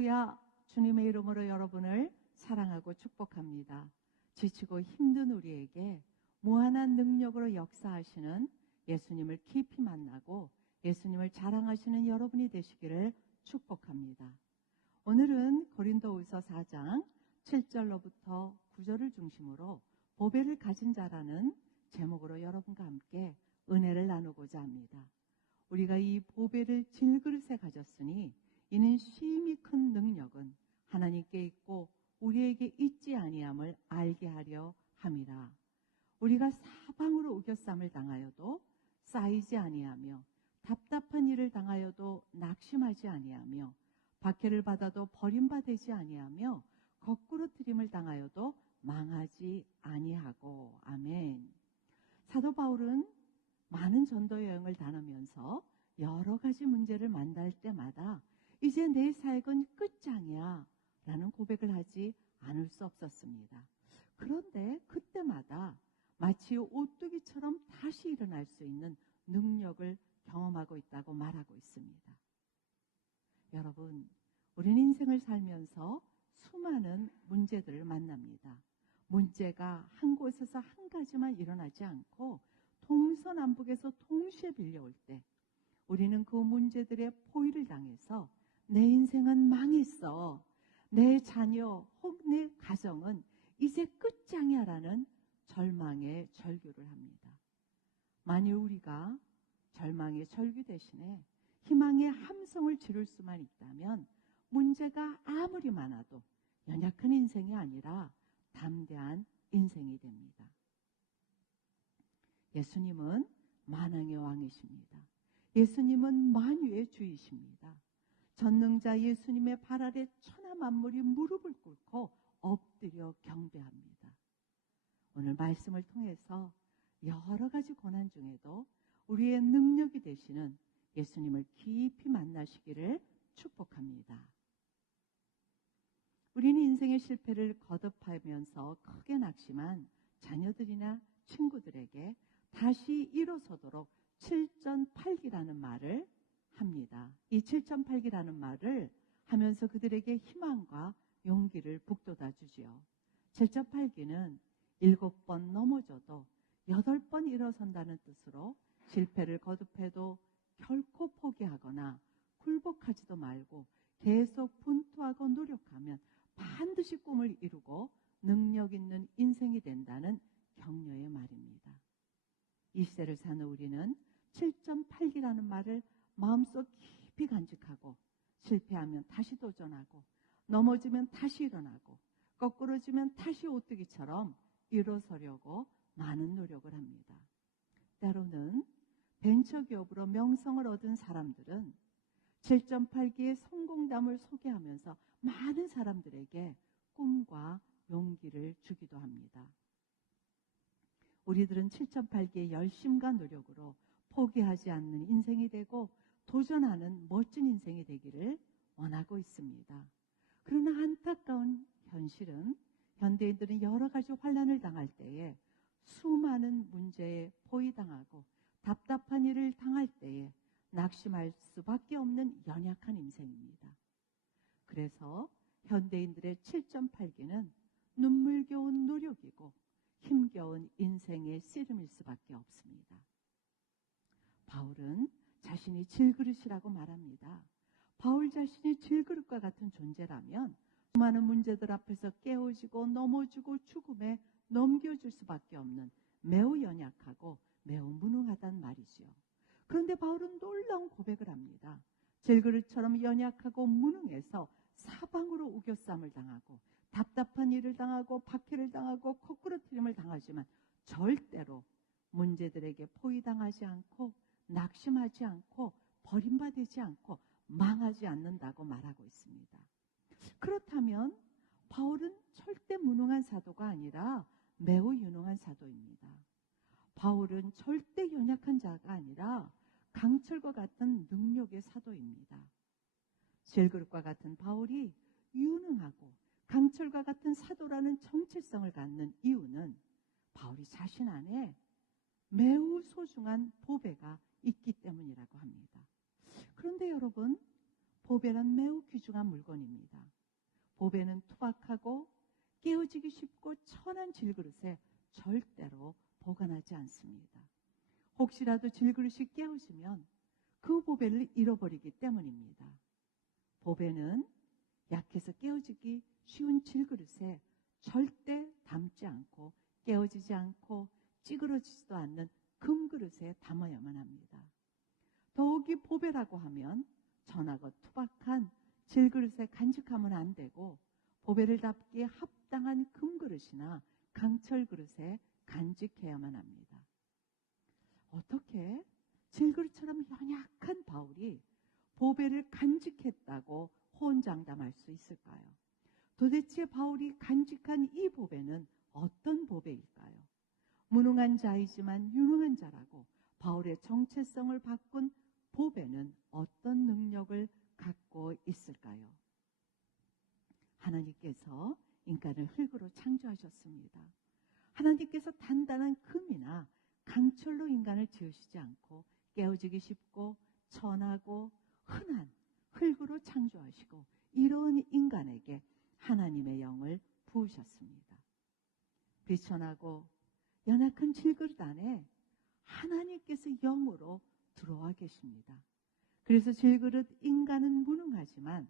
할렐루야, 주님의 이름으로 여러분을 사랑하고 축복합니다. 지치고 힘든 우리에게 무한한 능력으로 역사하시는 예수님을 깊이 만나고 예수님을 자랑하시는 여러분이 되시기를 축복합니다. 오늘은 고린도후서 4장 7절로부터 9절을 중심으로 보배를 가진 자라는 제목으로 여러분과 함께 은혜를 나누고자 합니다. 우리가 이 보배를 질그릇에 가졌으니 이는 심히 큰 능력은 하나님께 있고 우리에게 있지 아니함을 알게 하려 함이라. 우리가 사방으로 우겨쌈을 당하여도 쌓이지 아니하며 답답한 일을 당하여도 낙심하지 아니하며 박해를 받아도 버림받지 아니하며 거꾸로 트림을 당하여도 망하지 아니하고. 아멘. 사도 바울은 많은 전도 여행을 다니면서 여러 가지 문제를 만날 때마다 이제 내 사역은 끝장이야 라는 고백을 하지 않을 수 없었습니다. 그런데 그때마다 마치 오뚜기처럼 다시 일어날 수 있는 능력을 경험하고 있다고 말하고 있습니다. 여러분, 우리는 인생을 살면서 수많은 문제들을 만납니다. 문제가 한 곳에서 한 가지만 일어나지 않고 동서남북에서 동시에 빌려올 때 우리는 그 문제들의 포위를 당해서 내 인생은 망했어, 내 자녀 혹 내 가정은 이제 끝장이야 라는 절망의 절규를 합니다. 만일 우리가 절망의 절규 대신에 희망의 함성을 지를 수만 있다면 문제가 아무리 많아도 연약한 인생이 아니라 담대한 인생이 됩니다. 예수님은 만왕의 왕이십니다. 예수님은 만유의 주이십니다. 전능자 예수님의 발 아래 천하 만물이 무릎을 꿇고 엎드려 경배합니다. 오늘 말씀을 통해서 여러 가지 고난 중에도 우리의 능력이 되시는 예수님을 깊이 만나시기를 축복합니다. 우리는 인생의 실패를 거듭하면서 크게 낙심한 자녀들이나 친구들에게 다시 일어서도록 7전팔기라는 말을 합니다. 이 7전팔기라는 말을 하면서 그들에게 희망과 용기를 북돋아 주지요. 7전팔기는 7번 넘어져도 8번 일어선다는 뜻으로 실패를 거듭해도 결코 포기하거나 굴복하지도 말고 계속 분투하고 노력하면 반드시 꿈을 이루고 능력 있는 인생이 된다는 격려의 말입니다. 이 시대를 사는 우리는 7.8기라는 말을 마음속 깊이 간직하고 실패하면 다시 도전하고 넘어지면 다시 일어나고 거꾸러지면 다시 오뚜기처럼 일어서려고 많은 노력을 합니다. 때로는 벤처기업으로 명성을 얻은 사람들은 7.8기의 성공담을 소개하면서 많은 사람들에게 꿈과 용기를 주기도 합니다. 우리들은 7.8기의 열심과 노력으로 포기하지 않는 인생이 되고 도전하는 멋진 인생이 되기를 원하고 있습니다. 그러나 안타까운 현실은 현대인들은 여러 가지 환난을 당할 때에 수많은 문제에 포위당하고 답답한 일을 당할 때에 낙심할 수밖에 없는 연약한 인생입니다. 그래서 현대인들의 7.8기는 눈물겨운 노력이고 힘겨운 인생의 씨름일 수밖에 없습니다. 바울은 자신이 질그릇이라고 말합니다. 바울 자신이 질그릇과 같은 존재라면 수많은 문제들 앞에서 깨어지고 넘어지고 죽음에 넘겨줄 수밖에 없는 매우 연약하고 매우 무능하단 말이지요. 그런데 바울은 놀라운 고백을 합니다. 질그릇처럼 연약하고 무능해서 사방으로 우겨쌈을 당하고 답답한 일을 당하고 박해를 당하고 거꾸로뜨림을 당하지만 절대로 문제들에게 포위당하지 않고 낙심하지 않고 버림받지 않고 망하지 않는다고 말하고 있습니다. 그렇다면 바울은 절대 무능한 사도가 아니라 매우 유능한 사도입니다. 바울은 절대 연약한 자가 아니라 강철과 같은 능력의 사도입니다. 질그릇과 같은 바울이 유능하고 강철과 같은 사도라는 정체성을 갖는 이유는 바울이 자신 안에 매우 소중한 보배가 있기 때문이라고 합니다. 그런데 여러분, 보배는 매우 귀중한 물건입니다. 보배는 투박하고 깨어지기 쉽고 천한 질그릇에 절대로 보관하지 않습니다. 혹시라도 질그릇이 깨어지면 그 보배를 잃어버리기 때문입니다. 보배는 약해서 깨어지기 쉬운 질그릇에 절대 담지 않고 깨어지지 않고 찌그러지지도 않는 금그릇에 담아야만 합니다. 더욱이 보배라고 하면 전하고 투박한 질그릇에 간직하면 안 되고 보배를 담기에 합당한 금그릇이나 강철그릇에 간직해야만 합니다. 어떻게 질그릇처럼 연약한 바울이 보배를 간직했다고 호언장담할 수 있을까요? 도대체 바울이 간직한 이 보배는 어떤 보배일까요? 무능한 자이지만 유능한 자라고 바울의 정체성을 바꾼 보배는 어떤 능력을 갖고 있을까요? 하나님께서 인간을 흙으로 창조하셨습니다. 하나님께서 단단한 금이나 강철로 인간을 지으시지 않고 깨어지기 쉽고 천하고 흔한 흙으로 창조하시고 이런 인간에게 하나님의 영을 부으셨습니다. 비천하고 연약한 질그릇 안에 하나님께서 영으로 들어와 계십니다. 그래서 질그릇 인간은 무능하지만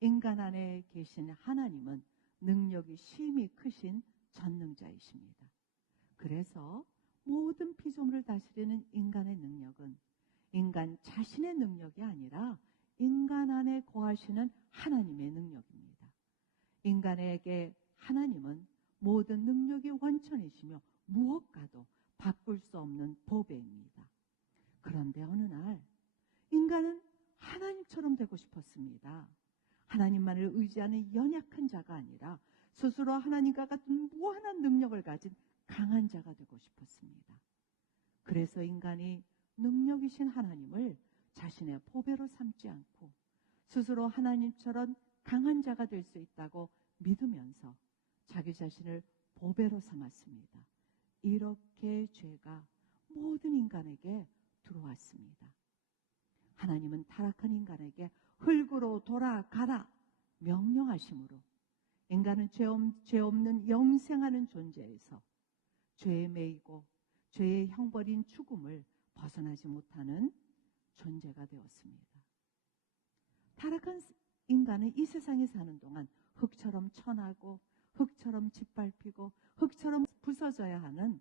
인간 안에 계신 하나님은 능력이 심히 크신 전능자이십니다. 그래서 모든 피조물을 다스리는 인간의 능력은 인간 자신의 능력이 아니라 인간 안에 거하시는 하나님의 능력입니다. 인간에게 하나님은 모든 능력의 원천이시며 무엇과도 바꿀 수 없는 보배입니다. 그런데 어느 날 인간은 하나님처럼 되고 싶었습니다. 하나님만을 의지하는 연약한 자가 아니라 스스로 하나님과 같은 무한한 능력을 가진 강한 자가 되고 싶었습니다. 그래서 인간이 능력이신 하나님을 자신의 보배로 삼지 않고 스스로 하나님처럼 강한 자가 될 수 있다고 믿으면서 자기 자신을 보배로 삼았습니다. 이렇게 죄가 모든 인간에게 들어왔습니다. 하나님은 타락한 인간에게 흙으로 돌아가라 명령하심으로 인간은 죄 없는 영생하는 존재에서 죄에 매이고 죄의 형벌인 죽음을 벗어나지 못하는 존재가 되었습니다. 타락한 인간은 이 세상에 사는 동안 흙처럼 천하고 흙처럼 짓밟히고 흙처럼 부서져야 하는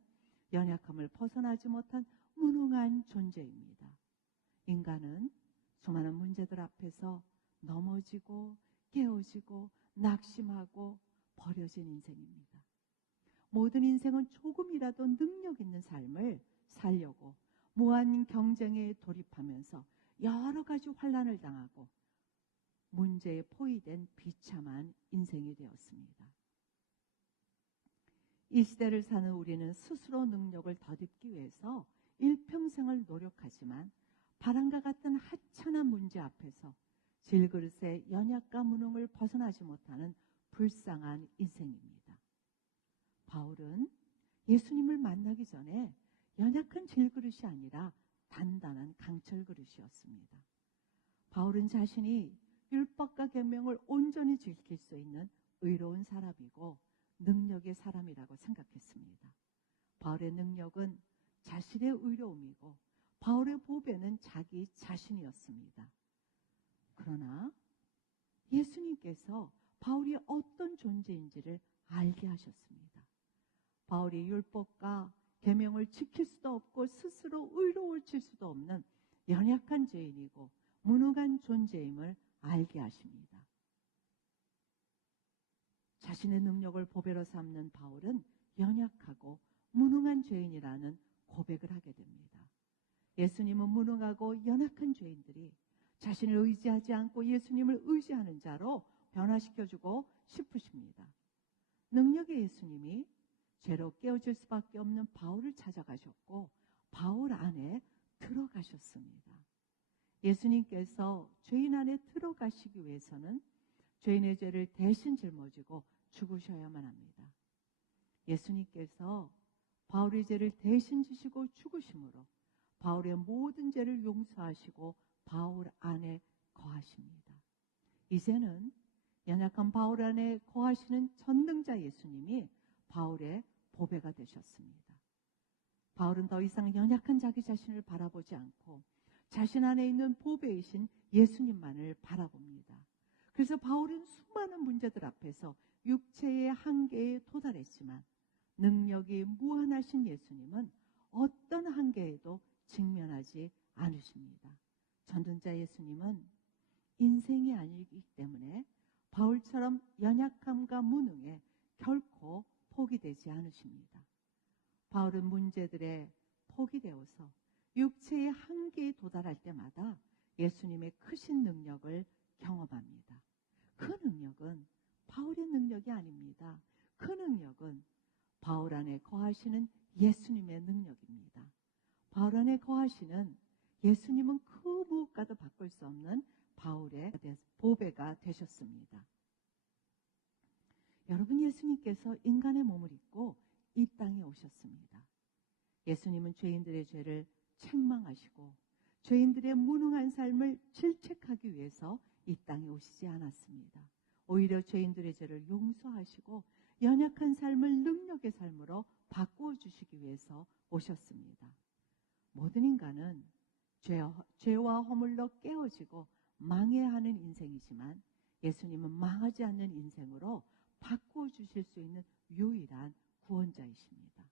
연약함을 벗어나지 못한 무능한 존재입니다. 인간은 수많은 문제들 앞에서 넘어지고 깨어지고 낙심하고 버려진 인생입니다. 모든 인생은 조금이라도 능력 있는 삶을 살려고 무한 경쟁에 돌입하면서 여러 가지 환난을 당하고 문제에 포위된 비참한 인생이 되었습니다. 이 시대를 사는 우리는 스스로 능력을 덧입기 위해서 일평생을 노력하지만 바람과 같은 하찮은 문제 앞에서 질그릇의 연약과 무능을 벗어나지 못하는 불쌍한 인생입니다. 바울은 예수님을 만나기 전에 연약한 질그릇이 아니라 단단한 강철그릇이었습니다. 바울은 자신이 율법과 계명을 온전히 지킬 수 있는 의로운 사람이고 능력의 사람이라고 생각했습니다. 바울의 능력은 자신의 의로움이고 바울의 보배는 자기 자신이었습니다. 그러나 예수님께서 바울이 어떤 존재인지를 알게 하셨습니다. 바울이 율법과 계명을 지킬 수도 없고 스스로 의로워질 수도 없는 연약한 죄인이고 무능한 존재임을 알게 하십니다. 자신의 능력을 보배로 삼는 바울은 연약하고 무능한 죄인이라는 고백을 하게 됩니다. 예수님은 무능하고 연약한 죄인들이 자신을 의지하지 않고 예수님을 의지하는 자로 변화시켜주고 싶으십니다. 능력의 예수님이 죄로 깨어질 수밖에 없는 바울을 찾아가셨고 바울 안에 들어가셨습니다. 예수님께서 죄인 안에 들어가시기 위해서는 죄인의 죄를 대신 짊어지고 죽으셔야만 합니다. 예수님께서 바울의 죄를 대신 지시고 죽으심으로 바울의 모든 죄를 용서하시고 바울 안에 거하십니다. 이제는 연약한 바울 안에 거하시는 전능자 예수님이 바울의 보배가 되셨습니다. 바울은 더 이상 연약한 자기 자신을 바라보지 않고 자신 안에 있는 보배이신 예수님만을 바라봅니다. 그래서 바울은 수많은 문제들 앞에서 육체의 한계에 도달했지만 능력이 무한하신 예수님은 어떤 한계에도 직면하지 않으십니다. 전능자 예수님은 인생이 아니기 때문에 바울처럼 연약함과 무능에 결코 포기되지 않으십니다. 바울은 문제들에 포기되어서 육체의 한계에 도달할 때마다 예수님의 크신 능력을 경험합니다. 그 능력은 바울의 능력이 아닙니다. 그 능력은 바울 안에 거하시는 예수님의 능력입니다. 바울 안에 거하시는 예수님은 그 무엇과도 바꿀 수 없는 바울의 보배가 되셨습니다. 여러분, 예수님께서 인간의 몸을 입고 이 땅에 오셨습니다. 예수님은 죄인들의 죄를 책망하시고 죄인들의 무능한 삶을 질책하기 위해서 이 땅에 오시지 않았습니다. 오히려 죄인들의 죄를 용서하시고 연약한 삶을 능력의 삶으로 바꾸어 주시기 위해서 오셨습니다. 모든 인간은 죄와 허물로 깨어지고 망해야 하는 인생이지만 예수님은 망하지 않는 인생으로 바꾸어 주실 수 있는 유일한 구원자이십니다.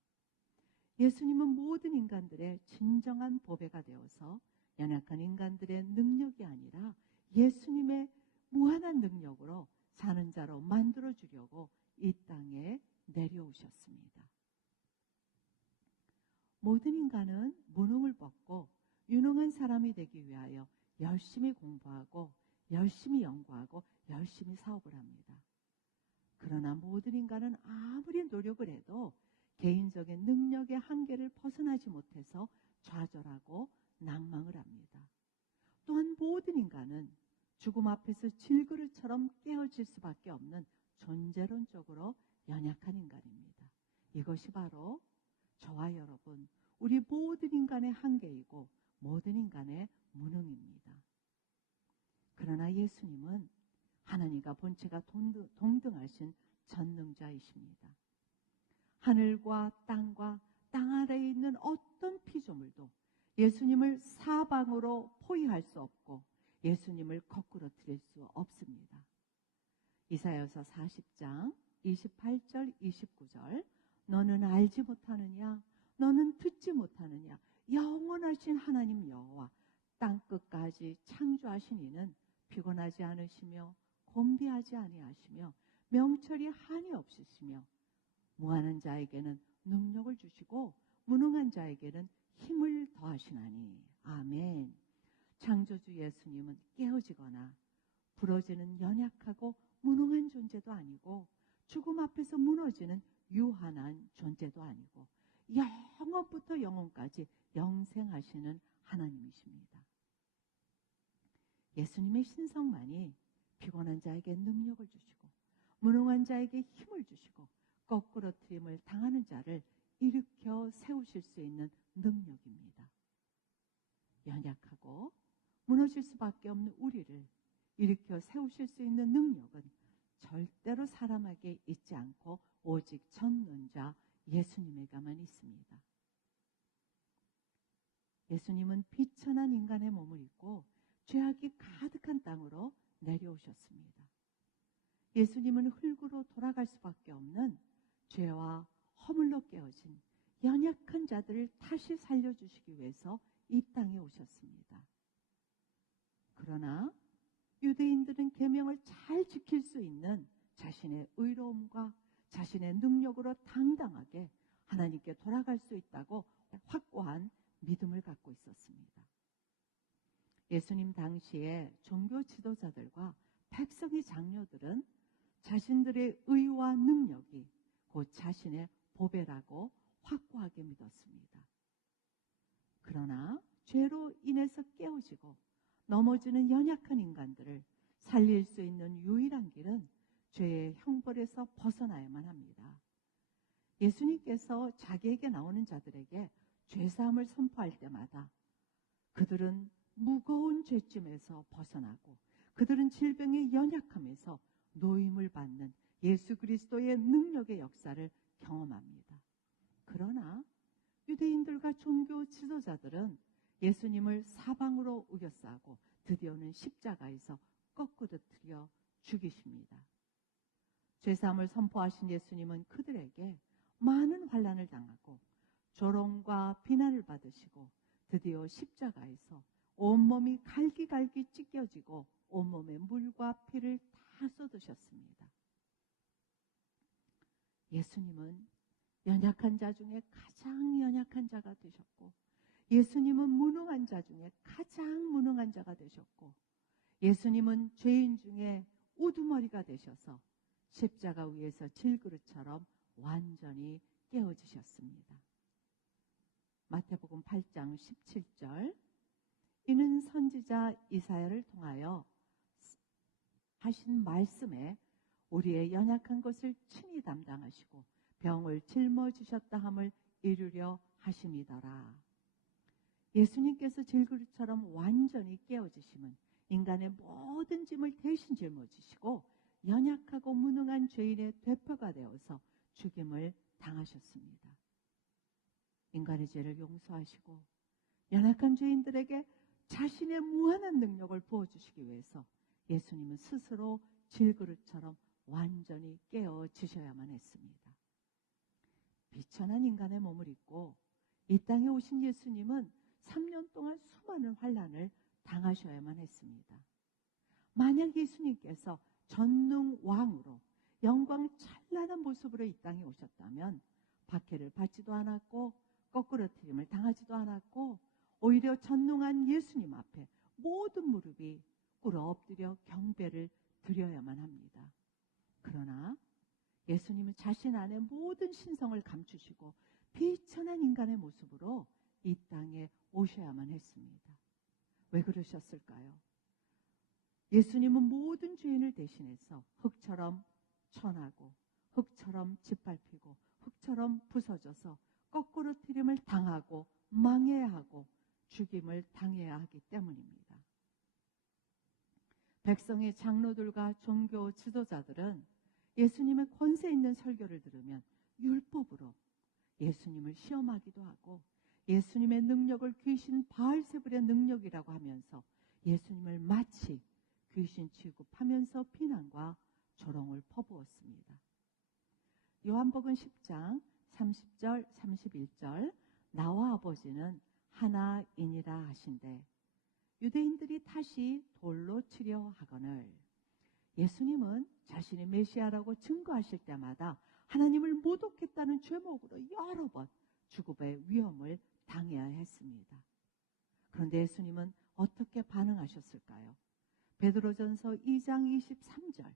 예수님은 모든 인간들의 진정한 보배가 되어서 연약한 인간들의 능력이 아니라 예수님의 무한한 능력으로 사는 자로 만들어 주려고 이 땅에 내려오셨습니다. 모든 인간은 무능을 벗고 유능한 사람이 되기 위하여 열심히 공부하고 열심히 연구하고 열심히 사업을 합니다. 그러나 모든 인간은 아무리 노력을 해도 개인적인 능력의 한계를 벗어나지 못해서 좌절하고 낭망을 합니다. 또한 모든 인간은 죽음 앞에서 질그릇처럼 깨어질 수밖에 없는 존재론적으로 연약한 인간입니다. 이것이 바로 저와 여러분, 우리 모든 인간의 한계이고 모든 인간의 무능입니다. 그러나 예수님은 하나님과 본체가 동등하신 전능자이십니다. 하늘과 땅과 땅 아래에 있는 어떤 피조물도 예수님을 사방으로 포위할 수 없고 예수님을 거꾸로뜨릴 수 없습니다. 이사야서 40장 28절 29절 너는 알지 못하느냐? 너는 듣지 못하느냐? 영원하신 하나님 여호와 땅끝까지 창조하신 이는 피곤하지 않으시며 곤비하지 아니하시며 명철이 한이 없으시며 무한한 자에게는 능력을 주시고 무능한 자에게는 힘을 더하시나니. 아멘. 창조주 예수님은 깨어지거나 부러지는 연약하고 무능한 존재도 아니고 죽음 앞에서 무너지는 유한한 존재도 아니고 영원부터 영원까지 영생하시는 하나님이십니다. 예수님의 신성만이 피곤한 자에게 능력을 주시고 무능한 자에게 힘을 주시고 거꾸로뜨림을 당하는 자를 일으켜 세우실 수 있는 능력입니다. 연약하고 무너질 수밖에 없는 우리를 일으켜 세우실 수 있는 능력은 절대로 사람에게 있지 않고 오직 전능자 예수님에게만 있습니다. 예수님은 비천한 인간의 몸을 입고 죄악이 가득한 땅으로 내려오셨습니다. 예수님은 흙으로 돌아갈 수밖에 없는 죄와 허물로 깨어진 연약한 자들을 다시 살려주시기 위해서 이 땅에 오셨습니다. 그러나 유대인들은 계명을 잘 지킬 수 있는 자신의 의로움과 자신의 능력으로 당당하게 하나님께 돌아갈 수 있다고 확고한 믿음을 갖고 있었습니다. 예수님 당시에 종교 지도자들과 백성의 장로들은 자신들의 의와 능력이 곧 자신의 보배라고 확고하게 믿었습니다. 그러나 죄로 인해서 깨어지고 넘어지는 연약한 인간들을 살릴 수 있는 유일한 길은 죄의 형벌에서 벗어나야만 합니다. 예수님께서 자기에게 나오는 자들에게 죄사함을 선포할 때마다 그들은 무거운 죄짐에서 벗어나고 그들은 질병에 연약함에서 노임을 받는 예수 그리스도의 능력의 역사를 경험합니다. 그러나 유대인들과 종교 지도자들은 예수님을 사방으로 우겨싸고 드디어는 십자가에서 꺾어뜨려 죽이십니다. 죄사함을 선포하신 예수님은 그들에게 많은 환난을 당하고 조롱과 비난을 받으시고 드디어 십자가에서 온몸이 갈기갈기 찢겨지고 온몸에 물과 피를 다 쏟으셨습니다. 예수님은 연약한 자 중에 가장 연약한 자가 되셨고, 예수님은 무능한 자 중에 가장 무능한 자가 되셨고, 예수님은 죄인 중에 우두머리가 되셔서 십자가 위에서 질그릇처럼 완전히 깨어지셨습니다. 마태복음 8장 17절, 이는 선지자 이사야를 통하여 하신 말씀에 우리의 연약한 것을 친히 담당하시고 병을 짊어지셨다 함을 이루려 하심이더라. 예수님께서 질그릇처럼 완전히 깨어지심은 인간의 모든 짐을 대신 짊어지시고 연약하고 무능한 죄인의 대표가 되어서 죽임을 당하셨습니다. 인간의 죄를 용서하시고 연약한 죄인들에게 자신의 무한한 능력을 부어주시기 위해서 예수님은 스스로 질그릇처럼 완전히 깨어지셔야만 했습니다. 비천한 인간의 몸을 입고 이 땅에 오신 예수님은 3년 동안 수많은 환난을 당하셔야만 했습니다. 만약 예수님께서 전능왕으로 영광 찬란한 모습으로 이 땅에 오셨다면 박해를 받지도 않았고 거꾸러뜨림을 당하지도 않았고 오히려 전능한 예수님 앞에 모든 무릎이 꿇어 엎드려 경배를 드려야만 합니다. 그러나 예수님은 자신 안에 모든 신성을 감추시고 비천한 인간의 모습으로 이 땅에 오셔야만 했습니다. 왜 그러셨을까요? 예수님은 모든 죄인을 대신해서 흙처럼 천하고 흙처럼 짓밟히고 흙처럼 부서져서 거꾸로 트림을 당하고 망해야 하고 죽임을 당해야 하기 때문입니다. 백성의 장로들과 종교 지도자들은 예수님의 권세 있는 설교를 들으면 율법으로 예수님을 시험하기도 하고 예수님의 능력을 귀신 바알세불의 능력이라고 하면서 예수님을 마치 귀신 취급하면서 비난과 조롱을 퍼부었습니다. 요한복음 10장 30절 31절, 나와 아버지는 하나이니라 하신대 유대인들이 다시 돌로 치려 하거늘, 예수님은 자신이 메시아라고 증거하실 때마다 하나님을 모독했다는 죄목으로 여러 번 죽음의 위험을 당해야 했습니다. 그런데 예수님은 어떻게 반응하셨을까요? 베드로전서 2장 23절,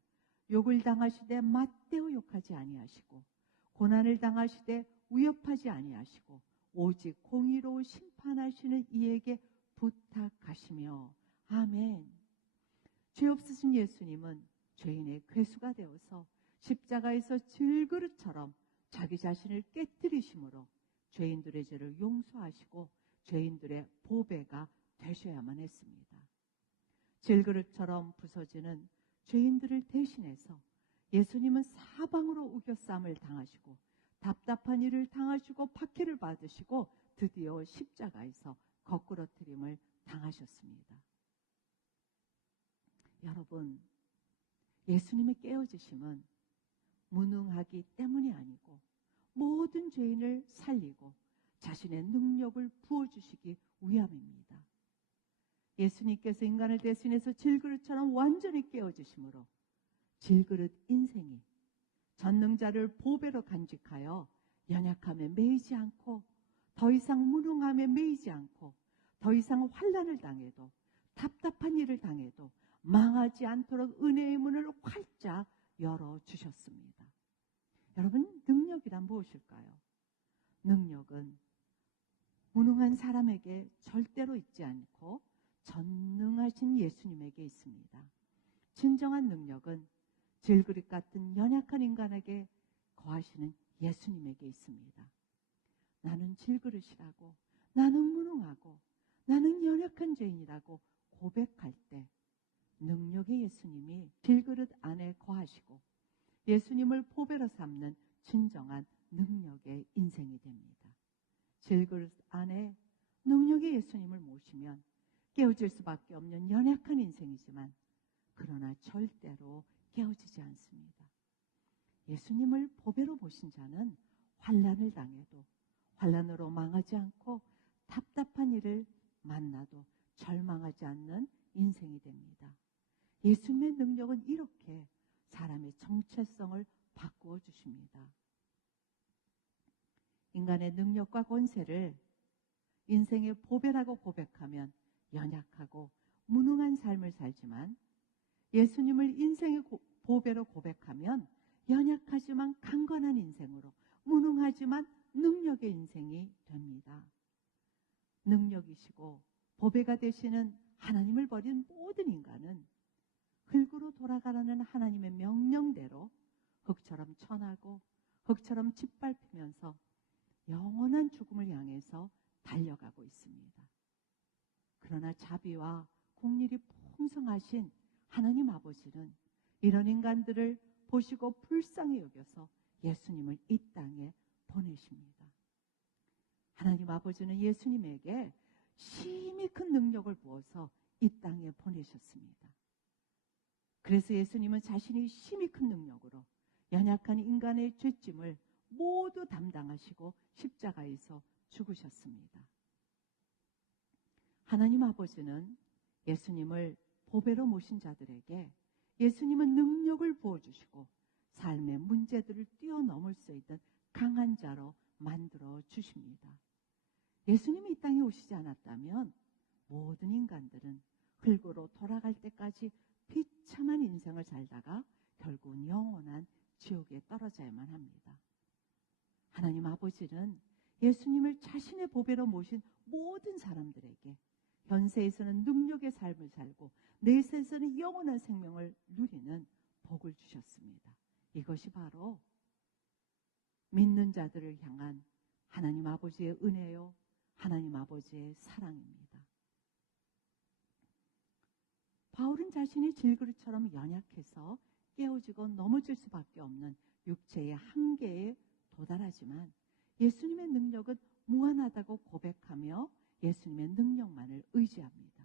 욕을 당하시되 맞대어 욕하지 아니하시고 고난을 당하시되 위협하지 아니하시고 오직 공의로 심판하시는 이에게 부탁하시며. 아멘. 죄 없으신 예수님은 죄인의 괴수가 되어서 십자가에서 질그릇처럼 자기 자신을 깨뜨리심으로 죄인들의 죄를 용서하시고 죄인들의 보배가 되셔야만 했습니다. 질그릇처럼 부서지는 죄인들을 대신해서 예수님은 사방으로 우겨쌈을 당하시고 답답한 일을 당하시고 박해를 받으시고 드디어 십자가에서 거꾸러뜨림을 당하셨습니다. 여러분, 예수님의 깨어지심은 무능하기 때문이 아니고 모든 죄인을 살리고 자신의 능력을 부어주시기 위함입니다. 예수님께서 인간을 대신해서 질그릇처럼 완전히 깨어지심으로 질그릇 인생이 전능자를 보배로 간직하여 연약함에 매이지 않고 더 이상 무능함에 매이지 않고 더 이상 환난을 당해도 답답한 일을 당해도 망하지 않도록 은혜의 문을 활짝 열어주셨습니다. 여러분, 능력이란 무엇일까요? 능력은 무능한 사람에게 절대로 있지 않고 전능하신 예수님에게 있습니다. 진정한 능력은 질그릇 같은 연약한 인간에게 거하시는 예수님에게 있습니다. 나는 질그릇이라고, 나는 무능하고, 나는 연약한 죄인이라고 고백할 때 능력의 예수님이 질그릇 안에 거하시고 예수님을 보배로 삼는 진정한 능력의 인생이 됩니다. 질그릇 안에 능력의 예수님을 모시면 깨어질 수밖에 없는 연약한 인생이지만 그러나 절대로 깨어지지 않습니다. 예수님을 보배로 모신 자는 환난을 당해도 환난으로 망하지 않고 답답한 일을 만나도 절망하지 않는 인생이 됩니다. 예수님의 능력은 이렇게 사람의 정체성을 바꾸어 주십니다. 인간의 능력과 권세를 인생의 보배라고 고백하면 연약하고 무능한 삶을 살지만 예수님을 인생의 보배로 고백하면 연약하지만 강건한 인생으로 무능하지만 능력의 인생이 됩니다. 능력이시고 보배가 되시는 하나님을 버린 모든 인간은 흙으로 돌아가라는 하나님의 명령대로 흙처럼 천하고 흙처럼 짓밟히면서 영원한 죽음을 향해서 달려가고 있습니다. 그러나 자비와 긍휼이 풍성하신 하나님 아버지는 이런 인간들을 보시고 불쌍히 여겨서 예수님을 이 땅에 보내십니다. 하나님 아버지는 예수님에게 심히 큰 능력을 부어서 이 땅에 보내셨습니다. 그래서 예수님은 자신이 심히 큰 능력으로 연약한 인간의 죄짐을 모두 담당하시고 십자가에서 죽으셨습니다. 하나님 아버지는 예수님을 보배로 모신 자들에게 예수님은 능력을 부어주시고 삶의 문제들을 뛰어넘을 수 있는 강한 자로 만들어 주십니다. 예수님이 이 땅에 오시지 않았다면 모든 인간들은 흙으로 돌아갈 때까지 비참한 인생을 살다가 결국은 영원한 지옥에 떨어져야만 합니다. 하나님 아버지는 예수님을 자신의 보배로 모신 모든 사람들에게 현세에서는 능력의 삶을 살고 내세에서는 영원한 생명을 누리는 복을 주셨습니다. 이것이 바로 믿는 자들을 향한 하나님 아버지의 은혜요, 하나님 아버지의 사랑입니다. 바울은 자신이 질그릇처럼 연약해서 깨어지고 넘어질 수밖에 없는 육체의 한계에 도달하지만 예수님의 능력은 무한하다고 고백하며 예수님의 능력만을 의지합니다.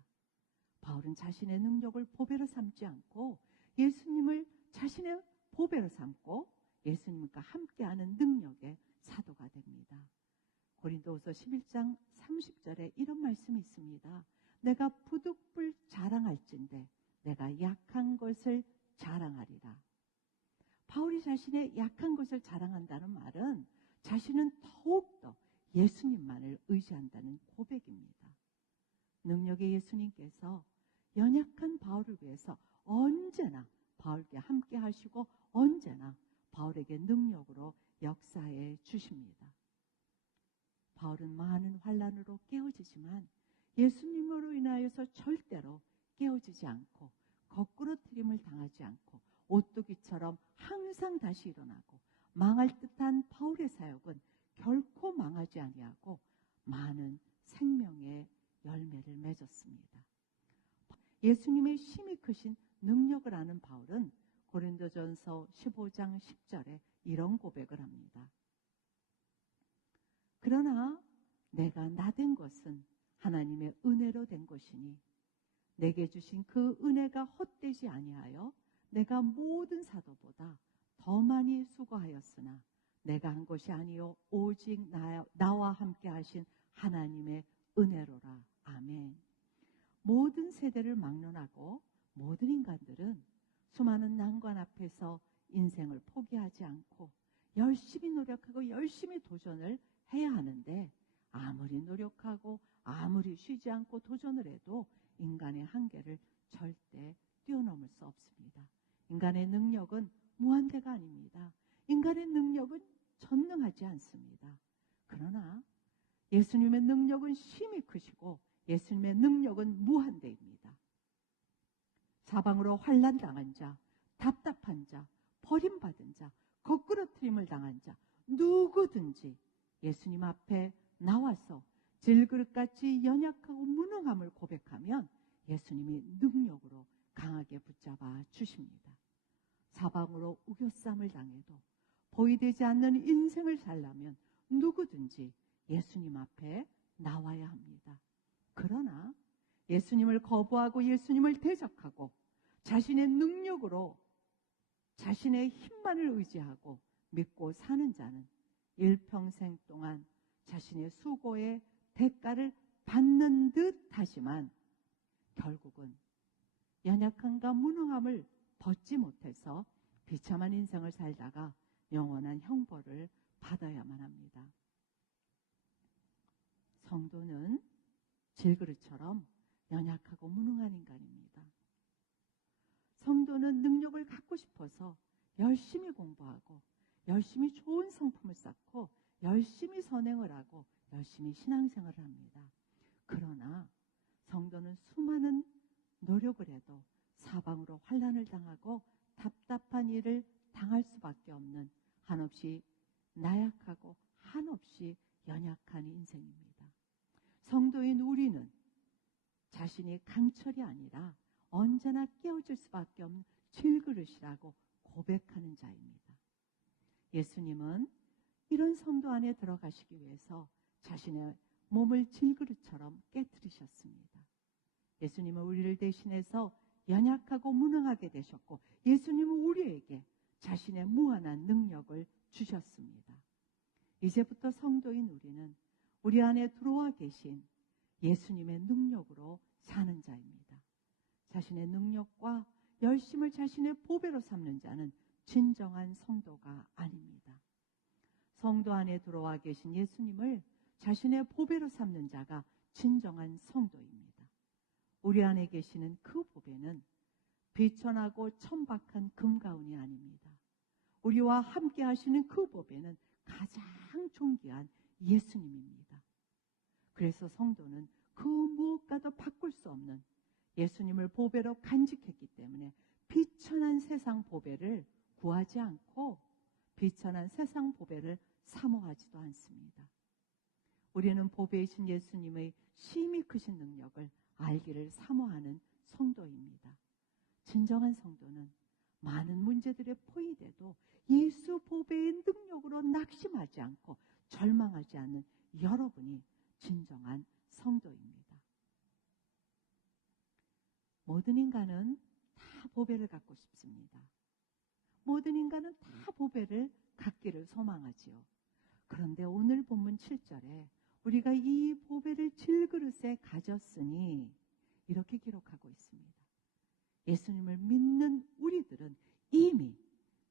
바울은 자신의 능력을 보배로 삼지 않고 예수님을 자신의 보배로 삼고 예수님과 함께하는 능력의 사도가 됩니다. 고린도후서 11장 30절에 이런 말씀이 있습니다. 내가 부득불 자랑할진대 내가 약한 것을 자랑하리라. 바울이 자신의 약한 것을 자랑한다는 말은 자신은 더욱더 예수님만을 의지한다는 고백입니다. 능력의 예수님께서 연약한 바울을 위해서 언제나 바울께 함께 하시고 언제나 바울에게 능력으로 역사해 주십니다. 바울은 많은 환난으로 깨어지지만 예수님으로 인하여서 절대로 깨어지지 않고 거꾸로 트림을 당하지 않고 오뚜기처럼 항상 다시 일어나고 망할 듯한 바울의 사역은 결코 망하지 아니하고 많은 생명의 열매를 맺었습니다. 예수님의 힘이 크신 능력을 아는 바울은 고린도전서 15장 10절에 이런 고백을 합니다. 그러나 내가 나된 것은 하나님의 은혜로 된 것이니 내게 주신 그 은혜가 헛되지 아니하여 내가 모든 사도보다 더 많이 수고하였으나 내가 한 것이 아니요 오직 나와 함께 하신 하나님의 은혜로라. 아멘. 모든 세대를 막론하고 모든 인간들은 수많은 난관 앞에서 인생을 포기하지 않고 열심히 노력하고 열심히 도전을 해야 하는데 아무리 노력하고 아무리 쉬지 않고 도전을 해도 인간의 한계를 절대 뛰어넘을 수 없습니다. 인간의 능력은 무한대가 아닙니다. 인간의 능력은 전능하지 않습니다. 그러나 예수님의 능력은 심히 크시고 예수님의 능력은 무한대입니다. 사방으로 환난당한 자, 답답한 자, 버림받은 자, 거꾸로 트림을 당한 자 누구든지 예수님 앞에 나와서 질그릇같이 연약하고 무능함을 고백하면 예수님이 능력으로 강하게 붙잡아 주십니다. 사방으로 우겨쌈을 당해도 보이되지 않는 인생을 살려면 누구든지 예수님 앞에 나와야 합니다. 그러나 예수님을 거부하고 예수님을 대적하고 자신의 능력으로 자신의 힘만을 의지하고 믿고 사는 자는 일평생 동안 자신의 수고의 대가를 받는 듯 하지만 결국은 연약함과 무능함을 벗지 못해서 비참한 인생을 살다가 영원한 형벌을 받아야만 합니다. 성도는 질그릇처럼 연약하고 무능한 인간입니다. 성도는 능력을 갖고 싶어서 열심히 공부하고 열심히 좋은 성품을 쌓고 열심히 선행을 하고 열심히 신앙생활을 합니다. 그러나 성도는 수많은 노력을 해도 사방으로 환난을 당하고 답답한 일을 당할 수밖에 없는 한없이 나약하고 한없이 연약한 인생입니다. 성도인 우리는 자신이 강철이 아니라 언제나 깨어질 수밖에 없는 질그릇이라고 고백하는 자입니다. 예수님은 이런 성도 안에 들어가시기 위해서 자신의 몸을 질그릇처럼 깨뜨리셨습니다. 예수님은 우리를 대신해서 연약하고 무능하게 되셨고 예수님은 우리에게 자신의 무한한 능력을 주셨습니다. 이제부터 성도인 우리는 우리 안에 들어와 계신 예수님의 능력으로 사는 자입니다. 자신의 능력과 열심을 자신의 보배로 삼는 자는 진정한 성도가 아닙니다. 성도 안에 들어와 계신 예수님을 자신의 보배로 삼는 자가 진정한 성도입니다. 우리 안에 계시는 그 보배는 비천하고 천박한 금가운이 아닙니다. 우리와 함께 하시는 그 보배는 가장 존귀한 예수님입니다. 그래서 성도는 그 무엇과도 바꿀 수 없는 예수님을 보배로 간직했기 때문에 비천한 세상 보배를 구하지 않고 비천한 세상 보배를 사모하지도 않습니다. 우리는 보배이신 예수님의 심히 크신 능력을 알기를 사모하는 성도입니다. 진정한 성도는 많은 문제들에 포위돼도 예수 보배의 능력으로 낙심하지 않고 절망하지 않는 여러분이 진정한 성도입니다. 모든 인간은 다 보배를 갖고 싶습니다. 모든 인간은 다 보배를 갖기를 소망하지요. 그런데 오늘 본문 7절에 우리가 이 보배를 질그릇에 가졌으니 이렇게 기록하고 있습니다. 예수님을 믿는 우리들은 이미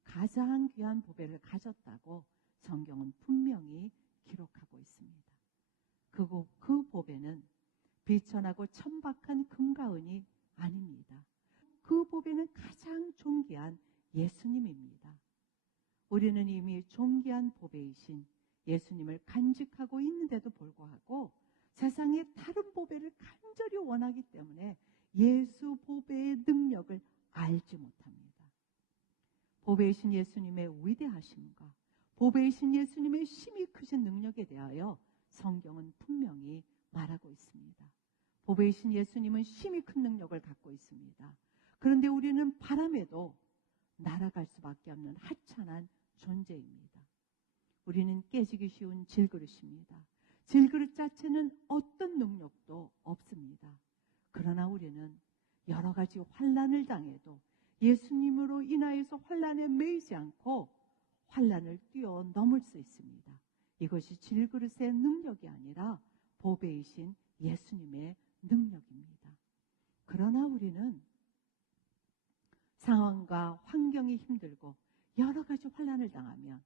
가장 귀한 보배를 가졌다고 성경은 분명히 기록하고 있습니다. 그 보배는 비천하고 천박한 금과 은이 아닙니다. 그 보배는 가장 존귀한 예수님입니다. 우리는 이미 존귀한 보배이신 예수님을 간직하고 있는데도 불구하고 세상의 다른 보배를 간절히 원하기 때문에 예수 보배의 능력을 알지 못합니다. 보배이신 예수님의 위대하심과 보배이신 예수님의 심히 크신 능력에 대하여 성경은 분명히 말하고 있습니다. 보배이신 예수님은 심히 큰 능력을 갖고 있습니다. 그런데 우리는 바람에도 날아갈 수밖에 없는 하찮은 존재입니다. 우리는 깨지기 쉬운 질그릇입니다. 질그릇 자체는 어떤 능력도 없습니다. 그러나 우리는 여러 가지 환난을 당해도 예수님으로 인하여서 환난에 매이지 않고 환난을 뛰어넘을 수 있습니다. 이것이 질그릇의 능력이 아니라 보배이신 예수님의 능력입니다. 그러나 우리는 상황과 환경이 힘들고 여러 가지 환난을 당하면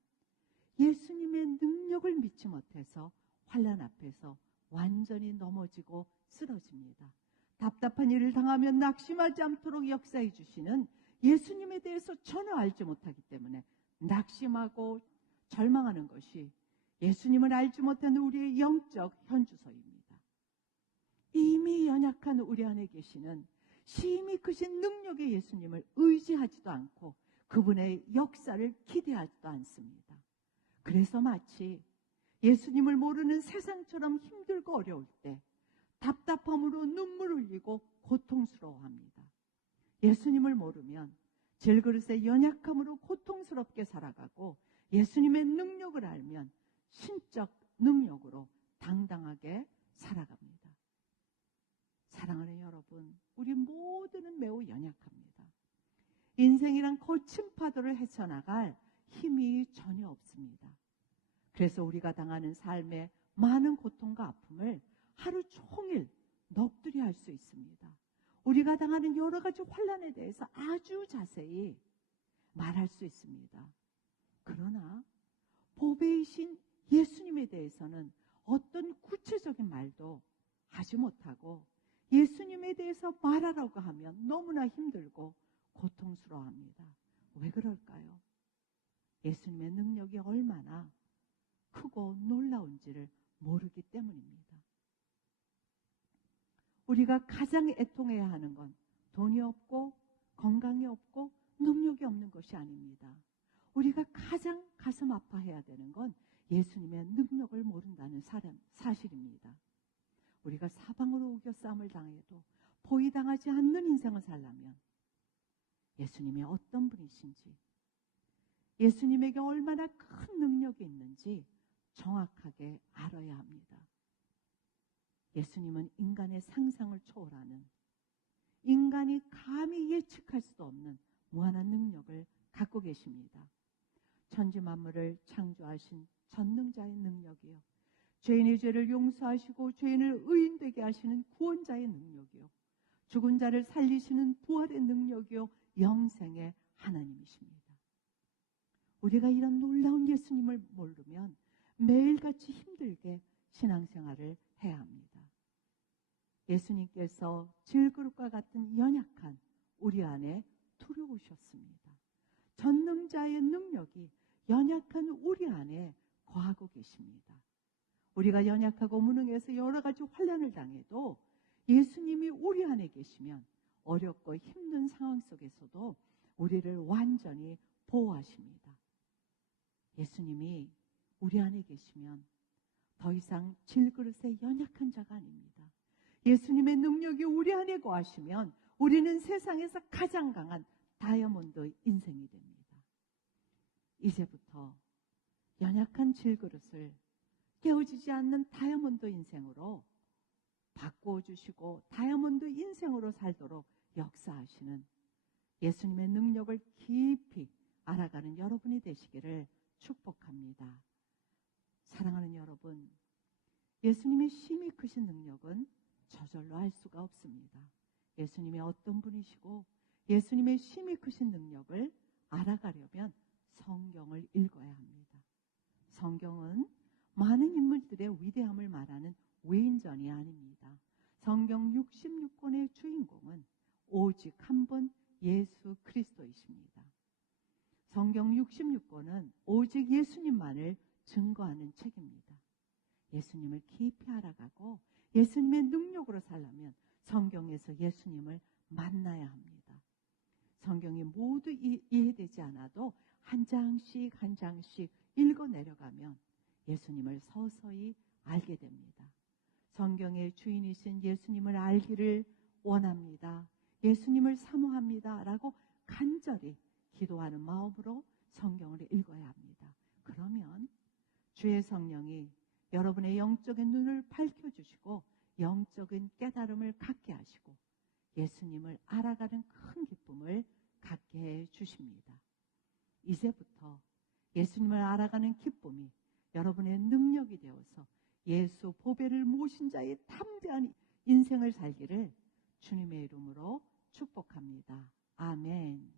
예수님의 능력을 믿지 못해서 환난 앞에서 완전히 넘어지고 쓰러집니다. 답답한 일을 당하면 낙심하지 않도록 역사해 주시는 예수님에 대해서 전혀 알지 못하기 때문에 낙심하고 절망하는 것이 예수님을 알지 못하는 우리의 영적 현주소입니다. 이미 연약한 우리 안에 계시는 심히 크신 능력의 예수님을 의지하지도 않고 그분의 역사를 기대하지도 않습니다. 그래서 마치 예수님을 모르는 세상처럼 힘들고 어려울 때 답답함으로 눈물을 흘리고 고통스러워합니다. 예수님을 모르면 질그릇의 연약함으로 고통스럽게 살아가고, 예수님의 능력을 알면 신적 능력으로 당당하게 살아갑니다. 사랑하는 여러분, 우리 모두는 매우 연약합니다. 인생이란 거친 파도를 헤쳐나갈 힘이 전혀 없습니다. 그래서 우리가 당하는 삶의 많은 고통과 아픔을 하루 종일 넋두리 할 수 있습니다. 우리가 당하는 여러 가지 환난에 대해서 아주 자세히 말할 수 있습니다. 그러나 보배이신 예수님에 대해서는 어떤 구체적인 말도 하지 못하고, 예수님에 대해서 말하라고 하면 너무나 힘들고 고통스러워합니다. 왜 그럴까요? 예수님의 능력이 얼마나 크고 놀라운지를 모르기 때문입니다. 우리가 가장 애통해야 하는 건 돈이 없고 건강이 없고 능력이 없는 것이 아닙니다. 우리가 가장 가슴 아파해야 되는 건 예수님의 능력을 모른다는 사실입니다. 우리가 사방으로 우겨싸움을 당해도 포위당하지 않는 인생을 살려면 예수님이 어떤 분이신지, 예수님에게 얼마나 큰 능력이 있는지 정확하게 알아야 합니다. 예수님은 인간의 상상을 초월하는, 인간이 감히 예측할 수도 없는 무한한 능력을 갖고 계십니다. 천지 만물을 창조하신 전능자의 능력이요, 죄인의 죄를 용서하시고 죄인을 의인되게 하시는 구원자의 능력이요, 죽은 자를 살리시는 부활의 능력이요, 영생의 하나님이십니다. 우리가 이런 놀라운 예수님을 모르면 매일같이 힘들게 신앙생활을 해야 합니다. 예수님께서 질그릇과 같은 연약한 우리 안에 들어오셨습니다. 전능자의 능력이 연약한 우리 안에 거하고 계십니다. 우리가 연약하고 무능해서 여러 가지 환난을 당해도 예수님이 우리 안에 계시면 어렵고 힘든 상황 속에서도 우리를 완전히 보호하십니다. 예수님이 우리 안에 계시면 더 이상 질그릇의 연약한 자가 아닙니다. 예수님의 능력이 우리 안에 거하시면 우리는 세상에서 가장 강한 다이아몬드 인생이 됩니다. 이제부터 연약한 질그릇을 깨어지지 않는 다이아몬드 인생으로 바꾸어 주시고 다이아몬드 인생으로 살도록 역사하시는 예수님의 능력을 깊이 알아가는 여러분이 되시기를 축복합니다. 사랑하는 여러분, 예수님의 심히 크신 능력은 저절로 알 수가 없습니다. 예수님이 어떤 분이시고 예수님의 심히 크신 능력을 알아가려면 성경을 읽어야 합니다. 성경은 많은 인물들의 위대함을 말하는 외인전이 아닙니다. 성경 66권의 주인공은 오직 한 분 예수 그리스도이십니다. 성경 66권은 오직 예수님만을 증거하는 책입니다. 예수님을 깊이 알아가고 예수님의 능력으로 살려면 성경에서 예수님을 만나야 합니다. 성경이 모두 이해되지 않아도 한 장씩 한 장씩 읽어 내려가면 예수님을 서서히 알게 됩니다. 성경의 주인이신 예수님을 알기를 원합니다. 예수님을 사모합니다. 라고 간절히 기도하는 마음으로 성경을 읽어야 합니다. 그러면 주의 성령이 여러분의 영적인 눈을 밝혀주시고 영적인 깨달음을 갖게 하시고 예수님을 알아가는 큰 기쁨을 갖게 해 주십니다. 이제부터 예수님을 알아가는 기쁨이 여러분의 능력이 되어서 예수 보배를 모신 자의 담대한 인생을 살기를 주님의 이름으로 축복합니다. 아멘.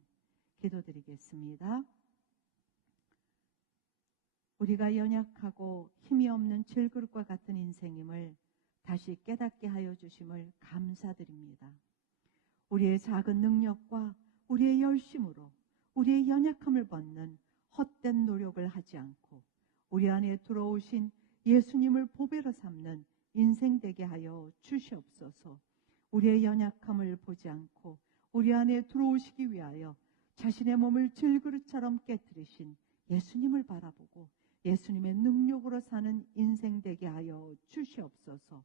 기도드리겠습니다. 우리가 연약하고 힘이 없는 질그릇과 같은 인생임을 다시 깨닫게 하여 주심을 감사드립니다. 우리의 작은 능력과 우리의 열심으로 우리의 연약함을 벗는 헛된 노력을 하지 않고 우리 안에 들어오신 예수님을 보배로 삼는 인생 되게 하여 주시옵소서. 우리의 연약함을 보지 않고 우리 안에 들어오시기 위하여 자신의 몸을 질그릇처럼 깨뜨리신 예수님을 바라보고 예수님의 능력으로 사는 인생 되게 하여 주시옵소서.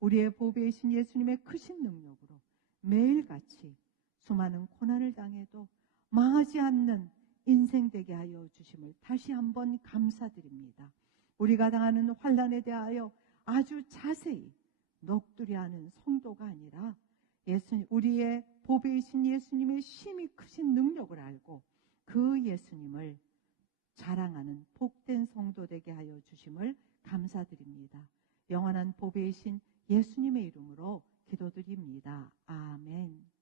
우리의 보배이신 예수님의 크신 능력으로 매일같이 수많은 고난을 당해도 망하지 않는 인생 되게 하여 주심을 다시 한번 감사드립니다. 우리가 당하는 환난에 대하여 아주 자세히 넋두리 아는 성도가 아니라 우리의 보배이신 예수님의 심히 크신 능력을 알고 그 예수님을 자랑하는 복된 성도 되게 하여 주심을 감사드립니다. 영원한 보배이신 예수님의 이름으로 기도드립니다. 아멘.